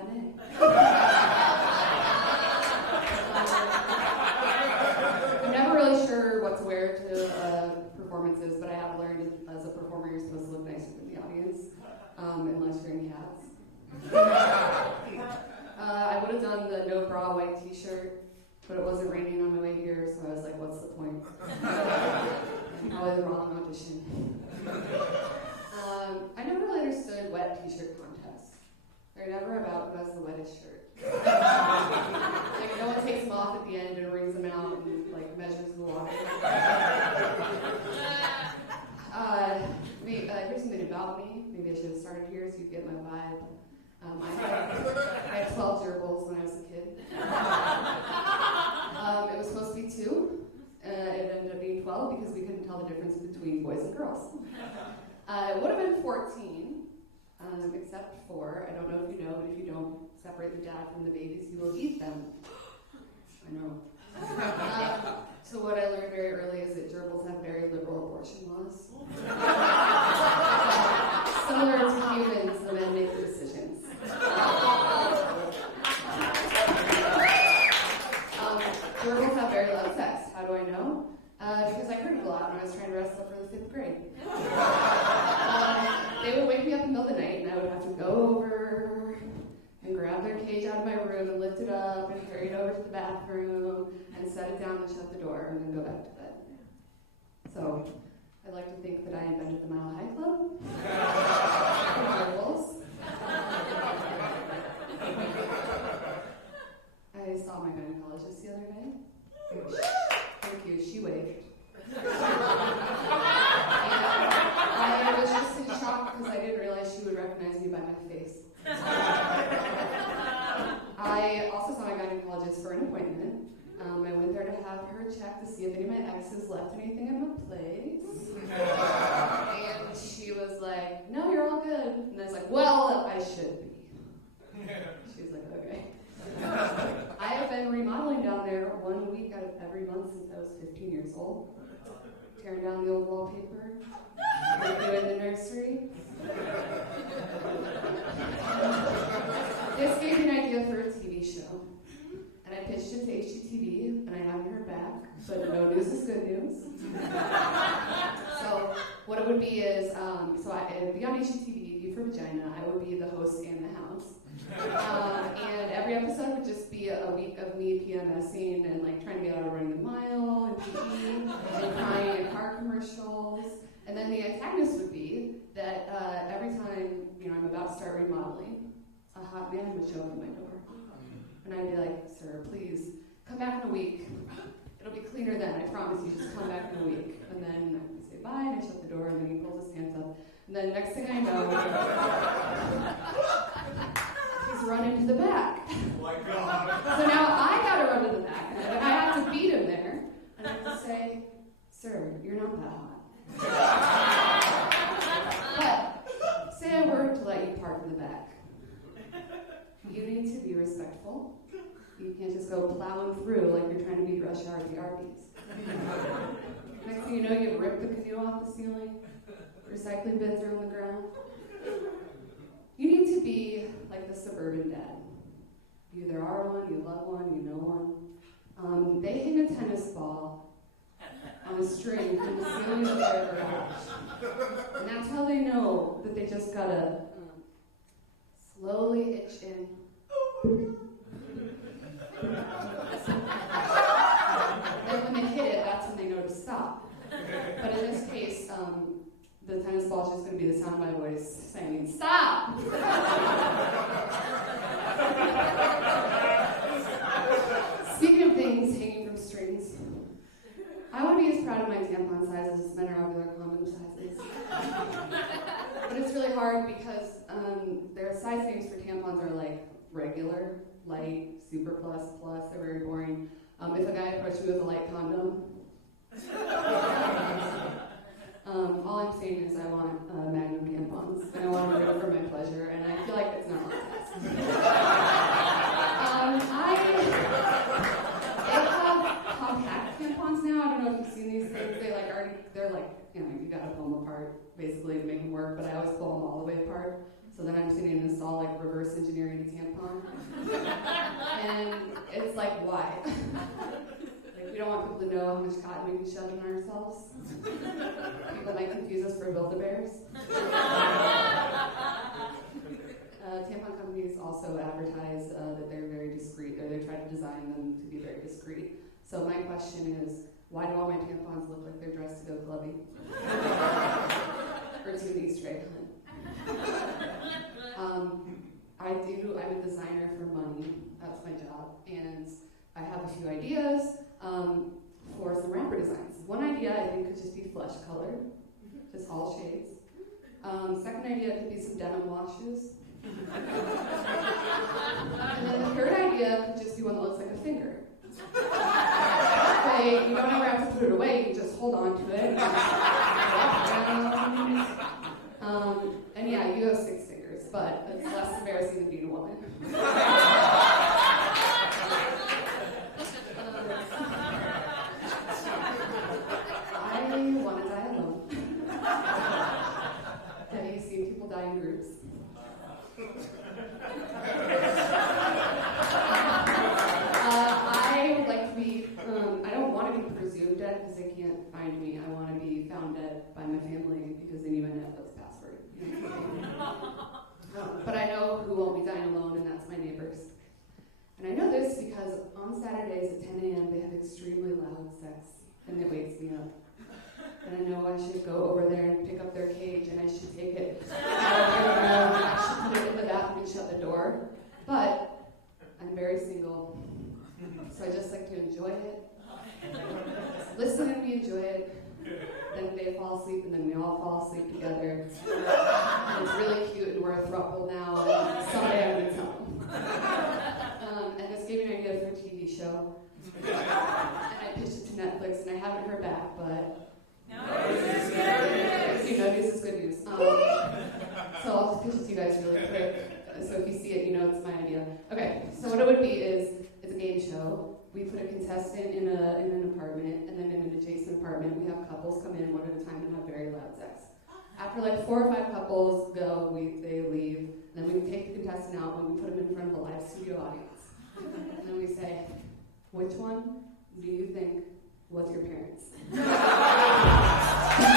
cabinet. I'm never really sure what to wear to performances, but I have learned as a performer you're supposed to look nicer than the audience, unless you're in cats. I would have done the no bra white t-shirt, but it wasn't raining on my way here, so I was like, what's the point? Probably the wrong audition. I never really understood wet t-shirt contests. They're never about who has the wettest shirt. Like, no one takes them off at the end and wrings them out and, like, measures the water. Here's something about me. Maybe I should have started here so you get my vibe. I had 12 gerbils when I was a kid. It was supposed to be 2. It ended up being 12 because we couldn't tell the difference between boys and girls. It would have been 14, except for, I don't know if you know, but if you don't separate the dad from the babies, you will eat them. I know. So what I learned very early is that gerbils have very liberal abortion laws. Similar to humans, the men make the decisions. Gerbils have very loud sex. How do I know? Because I heard it a lot when I was trying to wrestle for the 5th grade. They would wake me up in the middle of the night, and I would have to go over and grab their cage out of my room and lift it up and carry it over to the bathroom and set it down and shut the door and then go back to bed. So I'd like to think that I invented the Mile High Club. I saw my gynecologist the other day. Thank you, she waved. I was just in shock because I didn't realize she would recognize me by my face. I also saw my gynecologist for an appointment. I went there to have her check to see if any of my exes left anything in my place. And she was like, no, you're all good. And I was like, well, I should be. She was like, okay. I have been remodeling down there 1 week out of every month since I was 15 years old. Tearing down the old wallpaper, redoing the nursery. This gave me an idea for a TV show. And I pitched it to HGTV, and I haven't heard back, but no news is good news. So what it would be is, it would be on HGTV, V for Vagina. I would be the host and the house. And every episode would just be a week of me PMSing and like trying to get out of running the mile and PE and crying in car commercials. And then the antagonist would be that every time I'm about to start remodeling, a hot man would show up at my door. And I'd be like, sir, please, come back in a week. It'll be cleaner then, I promise you, just come back in a week. And then I say bye, and I shut the door, and then he pulls his pants up. And then next thing I know, he's running to the back. Oh my God. So now I gotta run to the back, and I have to beat him there. And I have to say, sir, you're not that hot. But say I were to let you park in the back. You need to be respectful. You can't just go plowing through like you're trying to beat rush hour at the Arby's. Next thing you know, you rip the canoe off the ceiling. Recycling bins are on the ground. You need to be like the suburban dad. You either are one, you love one, you know one. They hang a tennis ball on a string from the ceiling of their garage. And that's how they know that they just gotta slowly itch in. Then when they hit it, that's when they know to stop. But in this case, the tennis ball is just going to be the sound of my voice saying, stop! Speaking of things hanging from strings, I want to be as proud of my tampon sizes as men are of their condom sizes. But it's really hard because their size names for tampons are like regular, light, super plus, plus. They're very boring. If a guy approached me with a light condom, all I'm saying is I want Magnum tampons, and I want them to for my pleasure, and I feel like it's not like that. They have compact tampons now. I don't know if you've seen these things. They're like, you gotta pull them apart basically to make them work, but I always pull them all the way apart. So then I'm sitting in this all like reverse engineered engineering a tampon. And it's like, why? Like, we don't want people to know how much cotton we can shove in ourselves. People might confuse us for Build-A-Bears. Tampon companies also advertise that they're very discreet, or they try to design them to be very discreet. So my question is, why do all my tampons look like they're dressed to go clubbing? Or to an Easter egg hunt? I'm a designer for money. That's my job. And I have a few ideas for some rapper designs. One idea I think could just be flesh colored, just all shades. Second idea could be some denim washes. And then the third idea could just be one that looks like a finger. That way, you don't ever have to put it away, you can just hold on to it. And yeah, you have 6 fingers, but it's less embarrassing than being a woman. I want to die alone. Have you seen people die in groups? I would like to be, I don't want to be presumed dead because they can't find me. I want to be found dead by my family because they need my Netflix password. But I know who won't be dying alone, and that's my neighbors. And I know this because on Saturdays at 10 a.m. they have extremely loud sex, and it wakes me up. And I know I should go over there and pick up their cage, and I should take it out of their room, and I should put it in the bathroom and shut the door. But I'm very single, so I just like to enjoy it. Just listen and we enjoy it. Then they fall asleep, and then we all fall asleep together. And it's really cute, and we're a throuple now, and someday I'm going to tell them. And this gave me an idea for a TV show. And I pitched it to Netflix, and I haven't heard back, but... No news is good news. So I'll pitch it to you guys really quick. So if you see it, you know it's my idea. Okay, so what it would be is, it's a game show. We put a contestant in an apartment, and then in an adjacent apartment, we have couples come in one at a time and have very loud sex. After like 4 or 5 couples go, they leave, and then we take the contestant out and we put them in front of a live studio audience. And then we say, which one do you think was your parents?